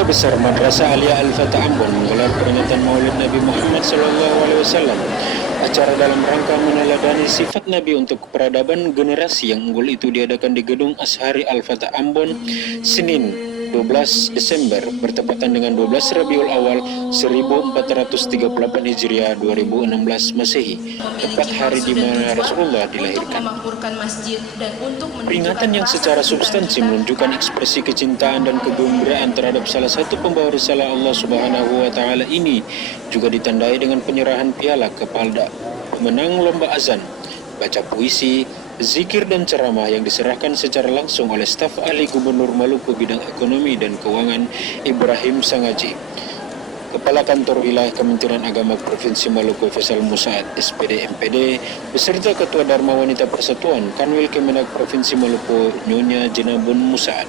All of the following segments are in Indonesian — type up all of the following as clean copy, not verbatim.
Keluarga besar Madrasah Aliyah Al-Fatah Ambon menggelar peringatan Maulid Nabi Muhammad SAW. Acara dalam rangka meneladani sifat Nabi untuk peradaban generasi yang unggul itu diadakan di Gedung Ashari Al-Fatah Ambon, Senin 12 Desember bertepatan dengan 12 Rabiul Awal 1438 Hijriah 2016 Masehi, tepat hari di mana Rasulullah dilahirkan. Peringatan yang secara substansi menunjukkan ekspresi kecintaan dan kegembiraan terhadap salah satu pembawa risalah Allah Subhanahu wa taala ini juga ditandai dengan penyerahan piala kepada pemenang lomba azan, baca puisi, zikir dan ceramah yang diserahkan secara langsung oleh staf ahli Gubernur Maluku bidang ekonomi dan keuangan Ibrahim Sangaji, Kepala Kantor Wilayah Kementerian Agama Provinsi Maluku Faisal Musaad SPD MPD beserta Ketua Dharma Wanita Persatuan Kanwil Kemenak Provinsi Maluku Nyonya Jenabun Musaad.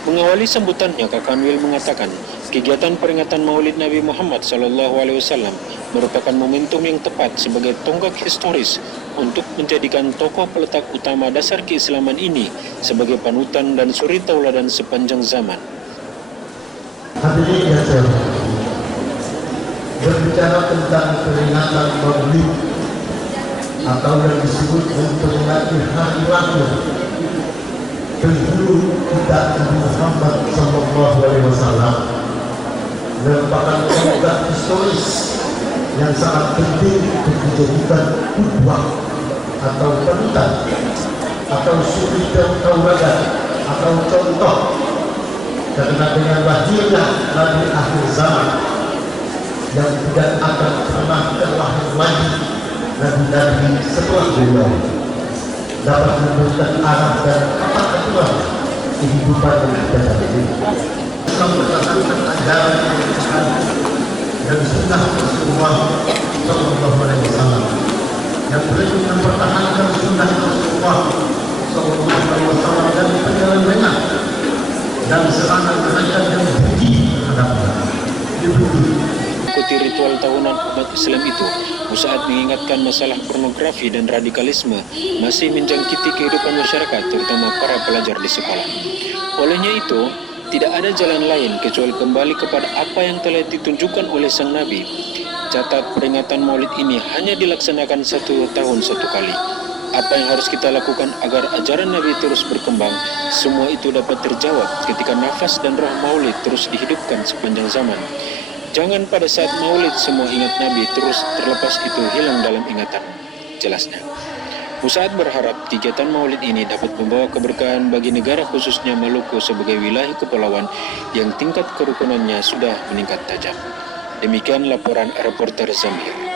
Mengawali sambutannya, Kak Kanwil mengatakan, kegiatan peringatan Maulid Nabi Muhammad SAW merupakan momentum yang tepat sebagai tonggak historis untuk menjadikan tokoh peletak utama dasar keislaman ini sebagai panutan dan suri tauladan sepanjang zaman. Hadirin yang saya hormati, berbicara tentang peringatan Maulid atau yang disebut memperingati hari lahir penghulu kita Nabi Muhammad SAW merupakan tonggak historis yang sangat penting untuk dijadikan qudwah atau panutan atau suri tauladan atau contoh, karena dengan lahirnya Nabi akhir zaman yang tidak akan pernah terlahir lagi Nabi-Nabi setelah beliau dapat memberikan arah dan apa ketulah kehidupan yang kita ini. Islam berdasarkan ajaran dan sunnah Rasulullah SAW yang beliau mempertahankan sunnah Rasulullah SAW dan penyelenggara dan serangan mereka yang benci terhadapnya. Ikuti ritual tahunan umat Islam itu, Musaad mengingatkan masalah pornografi dan radikalisme masih menjangkiti kehidupan masyarakat, terutama para pelajar di sekolah. Olehnya itu, tidak ada jalan lain kecuali kembali kepada apa yang telah ditunjukkan oleh Sang Nabi. Catat, peringatan Maulid ini hanya dilaksanakan 1 tahun 1 kali. Apa yang harus kita lakukan agar ajaran Nabi terus berkembang? Semua itu dapat terjawab ketika nafas dan roh Maulid terus dihidupkan sepanjang zaman. Jangan pada saat Maulid semua ingat Nabi terus terlepas itu hilang dalam ingatan, jelasnya. Musaad berharap kegiatan Maulid ini dapat membawa keberkahan bagi negara khususnya Maluku sebagai wilayah kepulauan yang tingkat kerukunannya sudah meningkat tajam. Demikian laporan reporter Zamir.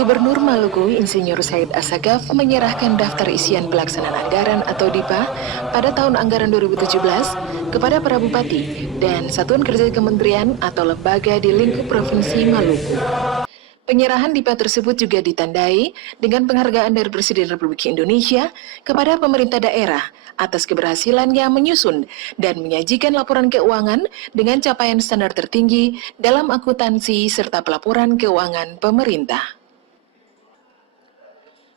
Gubernur Maluku Insinyur Said Assagaf menyerahkan daftar isian pelaksanaan anggaran atau DIPA pada tahun anggaran 2017 kepada para bupati dan satuan kerja kementerian atau lembaga di lingkup Provinsi Maluku. Penyerahan DIPA tersebut juga ditandai dengan penghargaan dari Presiden Republik Indonesia kepada pemerintah daerah atas keberhasilannya menyusun dan menyajikan laporan keuangan dengan capaian standar tertinggi dalam akuntansi serta pelaporan keuangan pemerintah.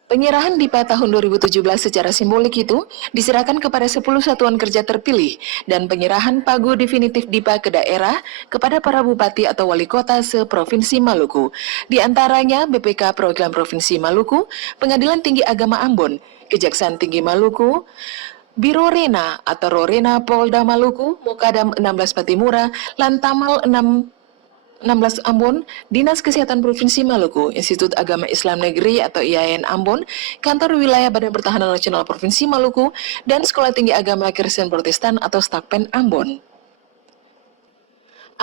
Penyerahan DIPA tahun 2017 secara simbolik itu diserahkan kepada 10 satuan kerja terpilih dan penyerahan pagu definitif DIPA ke daerah kepada para bupati atau wali kota se-Provinsi Maluku. Di antaranya BPK Program Provinsi Maluku, Pengadilan Tinggi Agama Ambon, Kejaksaan Tinggi Maluku, Biro Rena atau Rorena Polda Maluku, Mukadam 16 Patimura, Lantamal 16 Ambon, Dinas Kesehatan Provinsi Maluku, Institut Agama Islam Negeri atau IAIN Ambon, Kantor Wilayah Badan Pertahanan Nasional Provinsi Maluku, dan Sekolah Tinggi Agama Kristen Protestan atau Stakpen Ambon.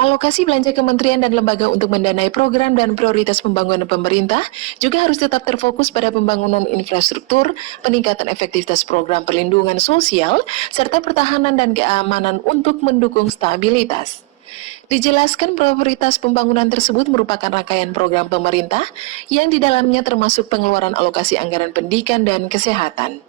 Alokasi belanja kementerian dan lembaga untuk mendanai program dan prioritas pembangunan pemerintah juga harus tetap terfokus pada pembangunan infrastruktur, peningkatan efektivitas program perlindungan sosial, serta pertahanan dan keamanan untuk mendukung stabilitas. Dijelaskan prioritas pembangunan tersebut merupakan rangkaian program pemerintah yang di dalamnya termasuk pengeluaran alokasi anggaran pendidikan dan kesehatan.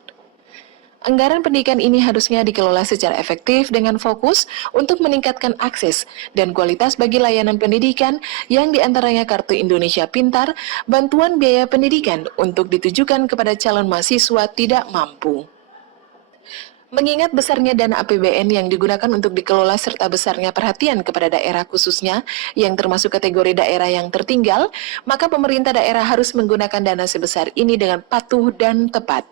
Anggaran pendidikan ini harusnya dikelola secara efektif dengan fokus untuk meningkatkan akses dan kualitas bagi layanan pendidikan yang diantaranya Kartu Indonesia Pintar, bantuan biaya pendidikan untuk ditujukan kepada calon mahasiswa tidak mampu. Mengingat besarnya dana APBN yang digunakan untuk dikelola serta besarnya perhatian kepada daerah khususnya yang termasuk kategori daerah yang tertinggal, maka pemerintah daerah harus menggunakan dana sebesar ini dengan patuh dan tepat.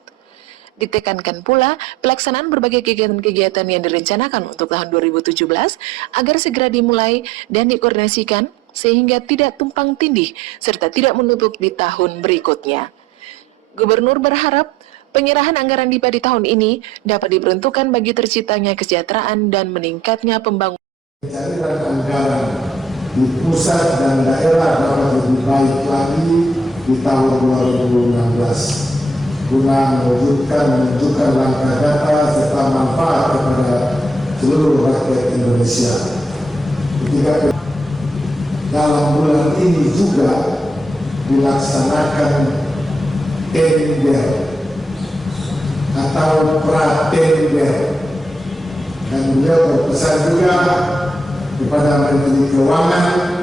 Ditekankan pula pelaksanaan berbagai kegiatan-kegiatan yang direncanakan untuk tahun 2017 agar segera dimulai dan dikoordinasikan sehingga tidak tumpang tindih serta tidak menumpuk di tahun berikutnya. Gubernur berharap penyerahan anggaran DIPA di tahun ini dapat diperuntukkan bagi terciptanya kesejahteraan dan meningkatnya pembangunan. Pencairan anggaran di pusat dan daerah dapat lebih baik lagi di tahun 2016 guna menunjukkan langkah nyata serta manfaat kepada seluruh rakyat Indonesia. Ketika dalam bulan ini juga dilaksanakan tender atau pra-tender, dan beliau berpesan juga kepada Menteri Keuangan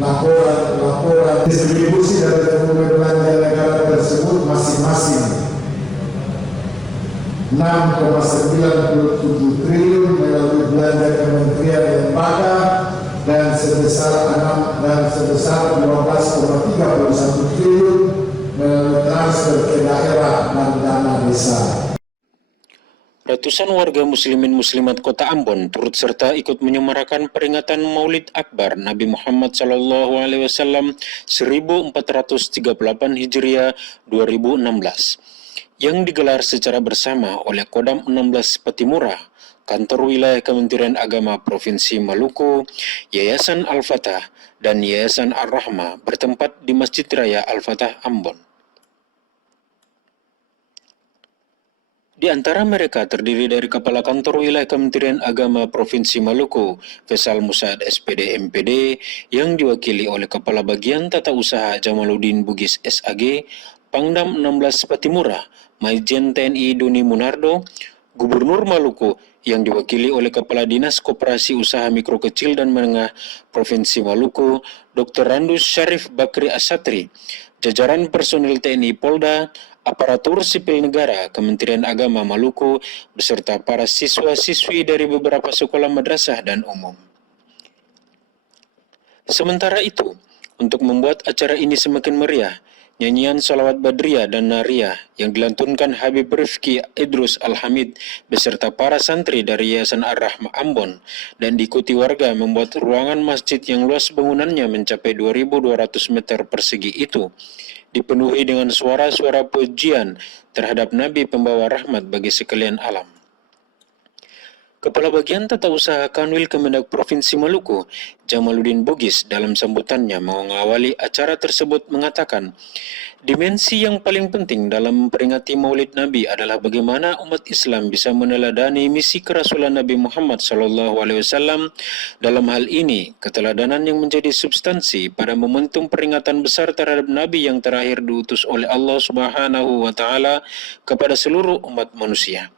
laporan distribusi dari volume belanja negara tersebut masing-masing 6,97 triliun melalui belanja kementerian lembaga dan sebesar 12,31 triliun melalui transfer ke daerah dan dana desa. Ratusan warga muslimin muslimat kota Ambon turut serta ikut menyemarakan peringatan Maulid Akbar Nabi Muhammad SAW 1438 Hijriah 2016 yang digelar secara bersama oleh Kodam 16 Patimura, Kantor Wilayah Kementerian Agama Provinsi Maluku, Yayasan Al-Fatah, dan Yayasan Ar-Rahmah bertempat di Masjid Raya Al-Fatah Ambon. Di antara mereka terdiri dari Kepala Kantor Wilayah Kementerian Agama Provinsi Maluku, Faisal Musaad SPD MPD, yang diwakili oleh Kepala Bagian Tata Usaha Jamaluddin Bugis SAG, Pangdam 16 Patimura, Majen TNI Doni Munardo, Gubernur Maluku yang diwakili oleh Kepala Dinas Koperasi Usaha Mikro Kecil dan Menengah Provinsi Maluku, Dr. Randus Syarif Bakri Asatri, jajaran personil TNI Polda, aparatur sipil negara, Kementerian Agama Maluku, beserta para siswa-siswi dari beberapa sekolah madrasah dan umum. Sementara itu, untuk membuat acara ini semakin meriah, nyanyian salawat Badriyah dan Nariyah yang dilantunkan Habib Rifki Idrus Al-Hamid beserta para santri dari Yayasan Ar-Rahmah Ambon dan diikuti warga membuat ruangan masjid yang luas bangunannya mencapai 2.200 meter persegi itu dipenuhi dengan suara-suara pujian terhadap Nabi pembawa rahmat bagi sekalian alam. Kepala Bagian Tata Usaha Kanwil Kemendag Provinsi Maluku, Jamaluddin Bugis, dalam sambutannya mengawali acara tersebut mengatakan, dimensi yang paling penting dalam memperingati Maulid Nabi adalah bagaimana umat Islam bisa meneladani misi kerasulan Nabi Muhammad SAW. Dalam hal ini, keteladanan yang menjadi substansi pada momentum peringatan besar terhadap Nabi yang terakhir diutus oleh Allah Subhanahu wa Ta'ala kepada seluruh umat manusia.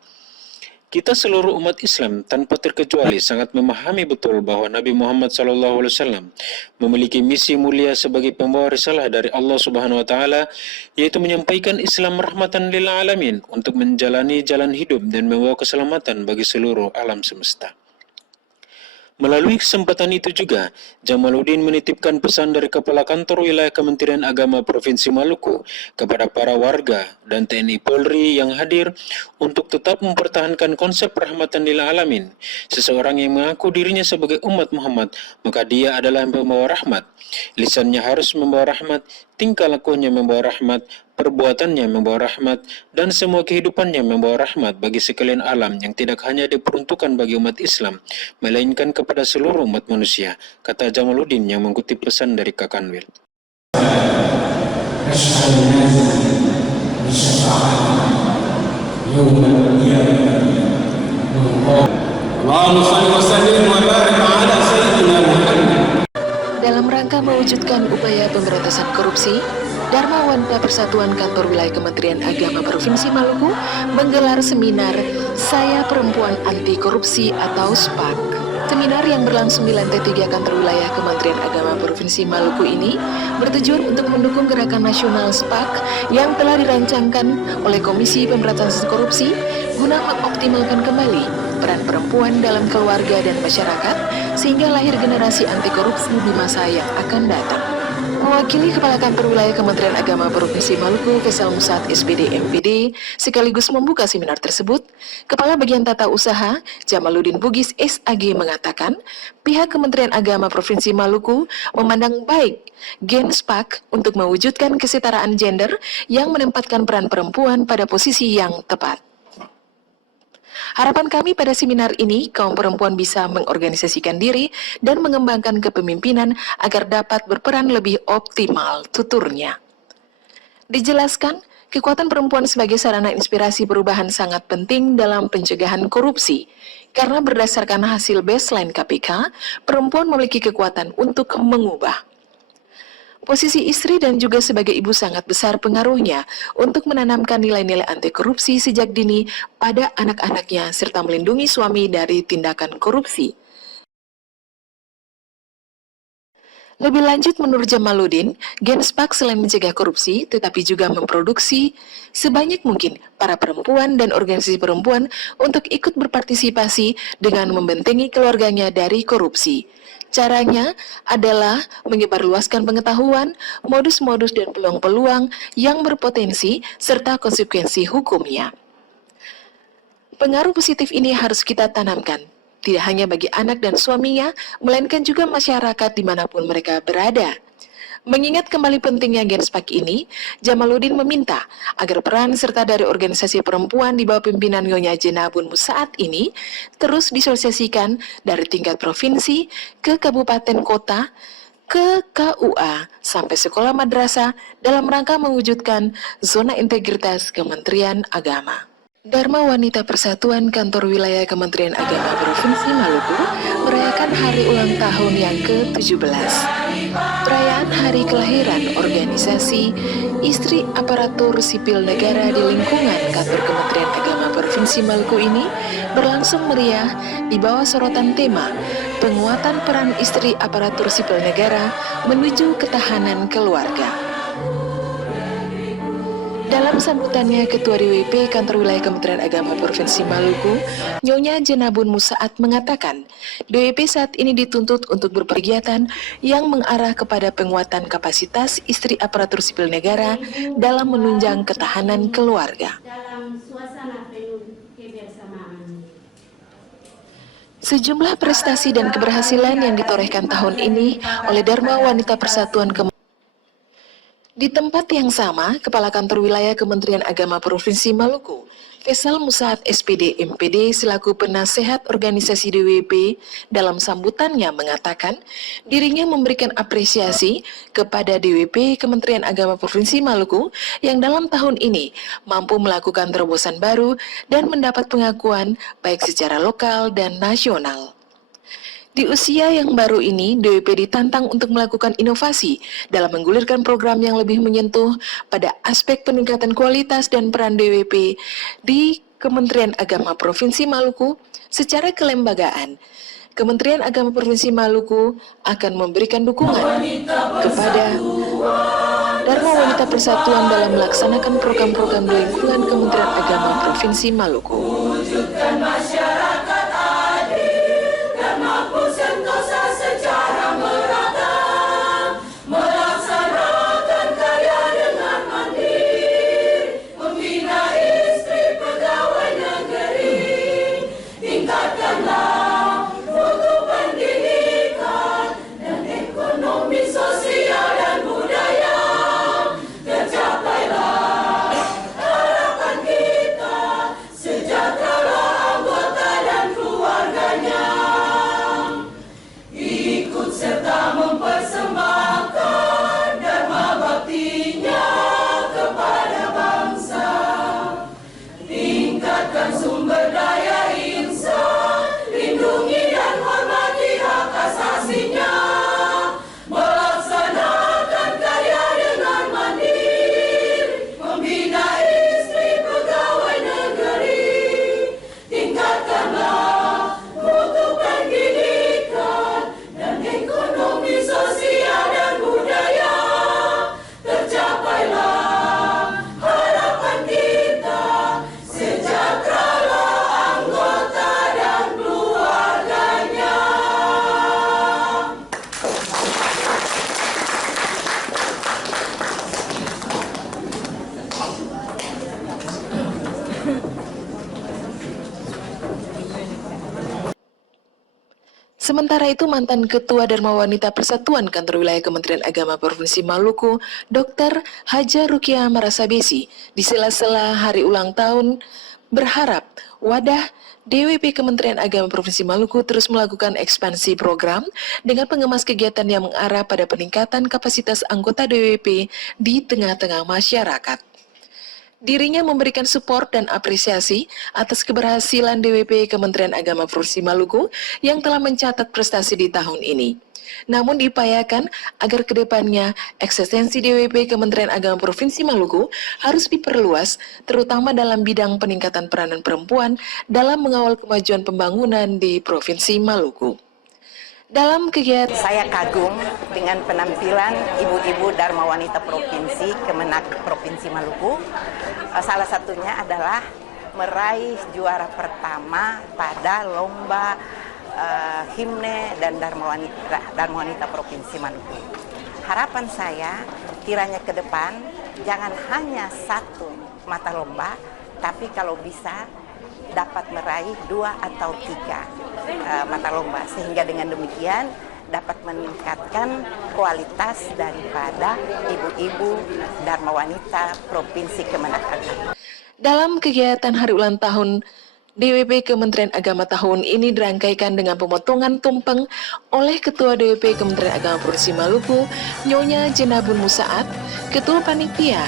Kita seluruh umat Islam tanpa terkecuali sangat memahami betul bahwa Nabi Muhammad SAW memiliki misi mulia sebagai pembawa risalah dari Allah Subhanahu wa Ta'ala, yaitu menyampaikan Islam rahmatan lil alamin untuk menjalani jalan hidup dan membawa keselamatan bagi seluruh alam semesta. Melalui kesempatan itu juga, Jamaluddin menitipkan pesan dari Kepala Kantor Wilayah Kementerian Agama Provinsi Maluku kepada para warga dan TNI Polri yang hadir untuk tetap mempertahankan konsep rahmatan lil alamin. Seseorang yang mengaku dirinya sebagai umat Muhammad, maka dia adalah pembawa rahmat. Lisannya harus membawa rahmat, tingkah lakunya membawa rahmat, perbuatannya membawa rahmat, dan semua kehidupannya membawa rahmat bagi sekalian alam yang tidak hanya diperuntukkan bagi umat Islam, melainkan kepada seluruh umat manusia, kata Jamaluddin yang mengutip pesan dari Kakanwil. Dalam rangka rangka mewujudkan upaya pemberantasan korupsi, Dharma Wanita Persatuan Kantor Wilayah Kementerian Agama Provinsi Maluku menggelar seminar Saya Perempuan Anti Korupsi atau SPAK. Seminar yang berlangsung di lantai 3 Kantor Wilayah Kementerian Agama Provinsi Maluku ini bertujuan untuk mendukung gerakan nasional SPAK yang telah dirancangkan oleh Komisi Pemberantasan Korupsi guna mengoptimalkan kembali peran perempuan dalam keluarga dan masyarakat sehingga lahir generasi anti korupsi di masa yang akan datang. Mewakili Kepala Kantor Wilayah Kementerian Agama Provinsi Maluku, Faisal Musad SPD MPD, sekaligus membuka seminar tersebut, Kepala Bagian Tata Usaha Jamaluddin Bugis SAG mengatakan, pihak Kementerian Agama Provinsi Maluku memandang baik Gen SPAK untuk mewujudkan kesetaraan gender yang menempatkan peran perempuan pada posisi yang tepat. Harapan kami pada seminar ini, kaum perempuan bisa mengorganisasikan diri dan mengembangkan kepemimpinan agar dapat berperan lebih optimal, tuturnya. Dijelaskan, kekuatan perempuan sebagai sarana inspirasi perubahan sangat penting dalam pencegahan korupsi. Karena berdasarkan hasil baseline KPK, perempuan memiliki kekuatan untuk mengubah. Posisi istri dan juga sebagai ibu sangat besar pengaruhnya untuk menanamkan nilai-nilai anti korupsi sejak dini pada anak-anaknya serta melindungi suami dari tindakan korupsi. Lebih lanjut menurut Jamaluddin, Gen SPAK selain mencegah korupsi tetapi juga memproduksi sebanyak mungkin para perempuan dan organisasi perempuan untuk ikut berpartisipasi dengan membentengi keluarganya dari korupsi. Caranya adalah menyebarluaskan pengetahuan, modus-modus dan peluang-peluang yang berpotensi serta konsekuensi hukumnya. Pengaruh positif ini harus kita tanamkan, tidak hanya bagi anak dan suaminya, melainkan juga masyarakat dimanapun mereka berada. Mengingat kembali pentingnya Gen SPAK ini, Jamaluddin meminta agar peran serta dari organisasi perempuan di bawah pimpinan Nyonya Jenabun Musaat ini terus disosialisasikan dari tingkat provinsi ke kabupaten kota, ke KUA, sampai sekolah madrasah dalam rangka mewujudkan zona integritas Kementerian Agama. Dharma Wanita Persatuan Kantor Wilayah Kementerian Agama Provinsi Maluku merayakan hari ulang tahun yang ke-17. Perayaan hari kelahiran organisasi Istri Aparatur Sipil Negara di lingkungan Kantor Kementerian Agama Provinsi Maluku ini berlangsung meriah di bawah sorotan tema penguatan peran istri aparatur sipil negara menuju ketahanan keluarga. Dalam sambutannya, Ketua DWP Kantor Wilayah Kementerian Agama Provinsi Maluku, Nyonya Jenabun Musaat mengatakan, DWP saat ini dituntut untuk berkegiatan yang mengarah kepada penguatan kapasitas istri aparatur sipil negara dalam menunjang ketahanan keluarga. Sejumlah prestasi dan keberhasilan yang ditorehkan tahun ini oleh Dharma Wanita Persatuan Di tempat yang sama, Kepala Kantor Wilayah Kementerian Agama Provinsi Maluku, Faisal Musad SPD MPD selaku penasehat organisasi DWP dalam sambutannya mengatakan dirinya memberikan apresiasi kepada DWP Kementerian Agama Provinsi Maluku yang dalam tahun ini mampu melakukan terobosan baru dan mendapat pengakuan baik secara lokal dan nasional. Di usia yang baru ini, DWP ditantang untuk melakukan inovasi dalam menggulirkan program yang lebih menyentuh pada aspek peningkatan kualitas dan peran DWP di Kementerian Agama Provinsi Maluku secara kelembagaan. Kementerian Agama Provinsi Maluku akan memberikan dukungan kepada Dharma Wanita Persatuan dalam melaksanakan program-program di lingkungan Kementerian Agama Provinsi Maluku. Sejahtera Sementara itu, mantan Ketua Dharma Wanita Persatuan Kantor Wilayah Kementerian Agama Provinsi Maluku, Dr. Haja Rukia Marasabesi, di sela-sela hari ulang tahun, berharap wadah DWP Kementerian Agama Provinsi Maluku terus melakukan ekspansi program dengan mengemas kegiatan yang mengarah pada peningkatan kapasitas anggota DWP di tengah-tengah masyarakat. Dirinya memberikan support dan apresiasi atas keberhasilan DWP Kementerian Agama Provinsi Maluku yang telah mencatat prestasi di tahun ini. Namun diupayakan agar kedepannya eksistensi DWP Kementerian Agama Provinsi Maluku harus diperluas, terutama dalam bidang peningkatan peranan perempuan dalam mengawal kemajuan pembangunan di Provinsi Maluku. Dalam kegiatan Saya kagum dengan penampilan ibu-ibu Dharma Wanita Provinsi Kemenak Provinsi Maluku. Salah satunya adalah meraih juara pertama pada lomba himne dan Dharma Wanita Provinsi Maluku. Harapan saya kiranya ke depan jangan hanya satu mata lomba, tapi kalau bisa dapat meraih 2 atau 3 mata lomba, sehingga dengan demikian dapat meningkatkan kualitas daripada ibu-ibu Dharma Wanita Provinsi Kemenak Agama. Dalam kegiatan hari ulang tahun DWP Kementerian Agama tahun ini dirangkaikan dengan pemotongan tumpeng oleh Ketua DWP Kementerian Agama Provinsi Maluku, Nyonya Jenabun Musaat, Ketua Panitia,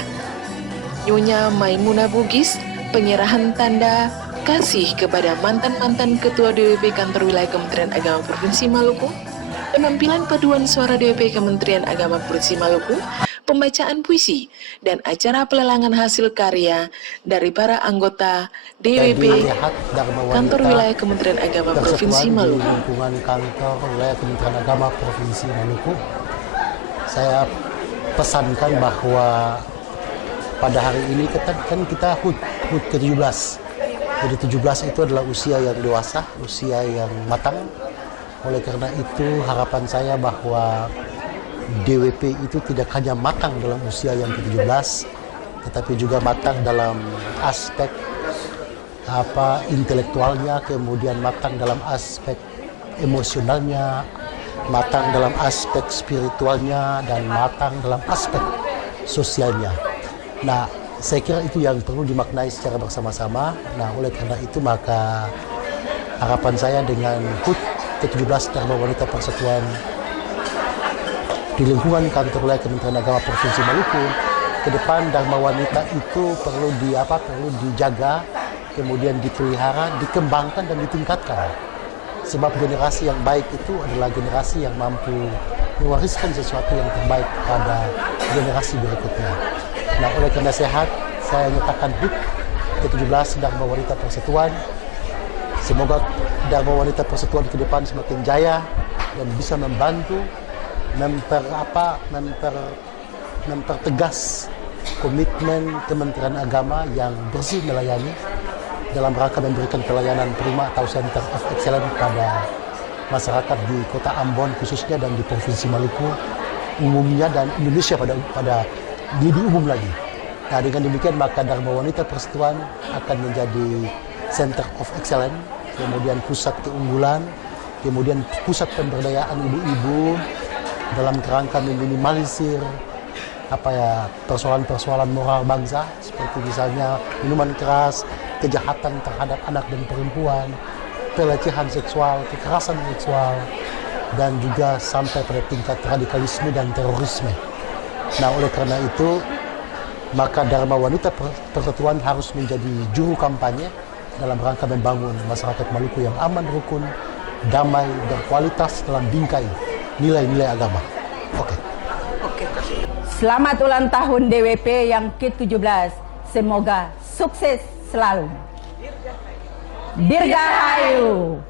Nyonya Maimunah Bugis, penyerahan tanda kasih kepada mantan-mantan Ketua DWP Kantor Wilayah Kementerian Agama Provinsi Maluku, penampilan paduan suara DWP Kementerian Agama Provinsi Maluku, pembacaan puisi, dan acara pelelangan hasil karya dari para anggota DWP Kantor Wilayah Kementerian Agama Provinsi Maluku. Di lingkungan Kantor Wilayah Kementerian Agama Provinsi Maluku, saya pesankan bahwa pada hari ini kan kita HUT ke-17. Jadi 17 itu adalah usia yang dewasa, usia yang matang. Oleh karena itu harapan saya bahwa DWP itu tidak hanya matang dalam usia yang ke-17, tetapi juga matang dalam aspek intelektualnya, kemudian matang dalam aspek emosionalnya, matang dalam aspek spiritualnya, dan matang dalam aspek sosialnya. Nah, saya kira itu yang perlu dimaknai secara bersama-sama. Nah, oleh karena itu maka harapan saya dengan HUT ke-17 Dharma Wanita Persatuan di lingkungan Kantor Wilayah Kementerian Agama Provinsi Maluku, ke depan Dharma Wanita itu perlu dijaga, kemudian dipelihara, dikembangkan dan ditingkatkan. Sebab generasi yang baik itu adalah generasi yang mampu mewariskan sesuatu yang terbaik pada generasi berikutnya. Nah, oleh karena sehat, saya nyatakan HUT ke-17 Dharma Wanita Persatuan. Semoga Dharma Wanita Persatuan ke depan semakin jaya dan bisa membantu mempertegas komitmen Kementerian Agama yang bersih melayani dalam rangka memberikan pelayanan prima atau Center of Excellence pada masyarakat di Kota Ambon khususnya dan di Provinsi Maluku umumnya dan Indonesia pada di umum lagi. Nah, dengan demikian maka Dharma Wanita Persatuan akan menjadi Center of Excellence, kemudian pusat keunggulan, kemudian pusat pemberdayaan ibu-ibu dalam kerangka meminimalisir persoalan-persoalan moral bangsa seperti misalnya minuman keras, kejahatan terhadap anak dan perempuan, pelecehan seksual, kekerasan seksual, dan juga sampai pada tingkat radikalisme dan terorisme. Nah, oleh karena itu maka Dharma Wanita Persatuan harus menjadi juru kampanye dalam rangka membangun masyarakat Maluku yang aman, rukun, damai, berkualitas dalam bingkai nilai-nilai agama. Oke. Selamat ulang tahun DWP yang ke-17. Semoga sukses selalu. Dirgahayu.